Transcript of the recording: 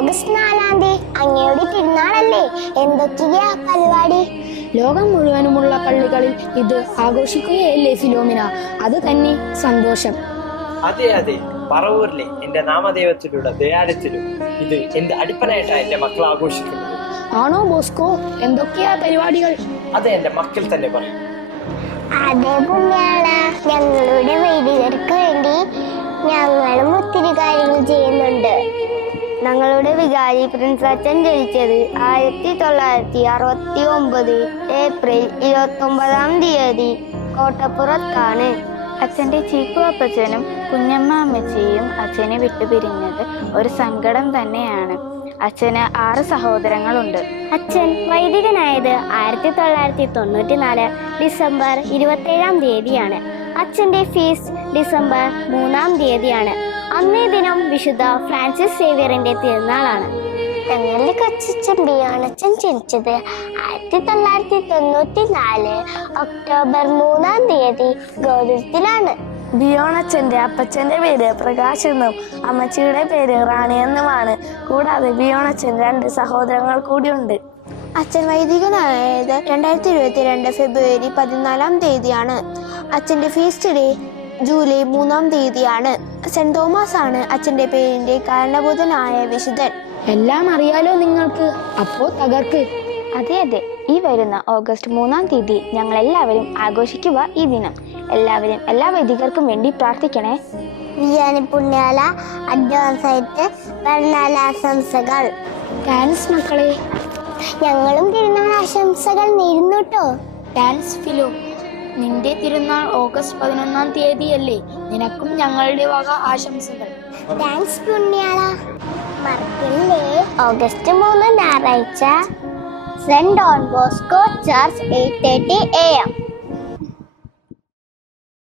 August നാലാം തീയതി അങ്ങയുടെ തിരുനാളല്ലേ? എന്തൊക്കെയാ പരിപാടി? ലോകം മുഴുവനുമുള്ള പള്ളികളിൽ ഇത് ആഘോഷിക്കുകയല്ലേ ഫിലോമിന? അത് തന്നെ സന്തോഷം. അതെ അതെ. പറവൂരിലെ എന്റെ നാമദേവത്തിലുള്ള ദയാലത്തിലും ഇത് എന്റെ അടിപ്പനായിട്ടാണ് എന്റെ മക്കൾ ആഘോഷിക്കുന്നത്. ആണോ ബോസ്കോ? എന്തൊക്കെയാ പരിപാടികൾ? അത് എന്റെ മക്കൾ തന്നെ പറയും. അതെ പുണ്യാള. ഞങ്ങളുടെ വൈദികർക്ക് ഞങ്ങളുടെ വികാരി പ്രിൻസ് അച്ഛൻ ജനിച്ചത് ആയിരത്തി തൊള്ളായിരത്തി അറുപത്തി ഒമ്പത് ഏപ്രിൽ ഇരുപത്തി ഒമ്പതാം തീയതി കോട്ടപ്പുറത്താണ്. അച്ഛന്റെ ചീക്കു അപ്പച്ചനും കുഞ്ഞമ്മ അമ്മച്ചിയും അച്ഛനെ വിട്ടുപിരിഞ്ഞത് ഒരു സങ്കടം തന്നെയാണ്. അച്ഛന് ആറ് സഹോദരങ്ങളുണ്ട്. അച്ഛൻ വൈദികനായത് ആയിരത്തി തൊള്ളായിരത്തി തൊണ്ണൂറ്റി നാല് ഡിസംബർ ഇരുപത്തേഴാം തീയതിയാണ്. അച്ഛന്റെ ഫീസ് ഡിസംബർ മൂന്നാം തീയതിയാണ്. അന്നേ ദിനം വിശുദ്ധ ഫ്രാൻസിസ് സേവിയറിന്റെ തിരുനാളാണ്. ഞങ്ങളുടെ കൊച്ചച്ഛൻ ബിയോണച്ചൻ ജനിച്ചത് ആയിരത്തി തൊള്ളായിരത്തി തൊണ്ണൂറ്റി നാല് ഒക്ടോബർ മൂന്നാം തീയതി ഗോകുലത്തിലാണ് ബിയോണച്ചന്റെ അപ്പച്ചന്റെ പേര് പ്രകാശ് എന്നും അമ്മച്ചിയുടെ പേര് റാണി എന്നുമാണ്. കൂടാതെ ബിയോണച്ചൻ രണ്ട് സഹോദരങ്ങൾ കൂടിയുണ്ട്. അച്ഛൻ വൈദികനായത് രണ്ടായിരത്തി ഇരുപത്തിരണ്ട് ഫെബ്രുവരി പതിനാലാം തീയതിയാണ്. അച്ഛന്റെ ഫീസ്റ്റ് ഡേ ജൂലൈ മൂന്നാം തീയതിയാണ്. സെന്റ് തോമസ് ആണ് അച്ഛന്റെ പേരിന്റെ കാരണബോധനായ വിശുദ്ധൻ. എല്ലാം അറിയാലോ നിങ്ങൾക്ക്. അപ്പോ തകർക്ക്. അതെ അതെ. ഈ വരുന്ന ഓഗസ്റ്റ് മൂന്നാം തീയതി ഞങ്ങൾ എല്ലാവരും ആഘോഷിക്കുക ഈ ദിനം. എല്ലാവരും എല്ലാ വൈദികർക്കും വേണ്ടി പ്രാർത്ഥിക്കണേ. വിയാനി പുണ്യാല അഡ്വാൻസ് ആയിട്ട് മക്കളെ. ഞങ്ങളും തിരുനാൾ ആശംസകൾ നേരുന്നു കേട്ടോ ഡാൻസ് ഫിലോ നിന്റെ തിരുനാൾ ഓഗസ്റ്റ് പതിനൊന്നാം തീയതിയല്ലേ? നിനക്കും ഞങ്ങളുടെ വക ആശംസകൾ. താങ്ക്സ് മറക്കില്ലേ? ഓഗസ്റ്റ് മൂന്ന് ഞായറാഴ്ച. Saint Don Bosco church eight thirty A M.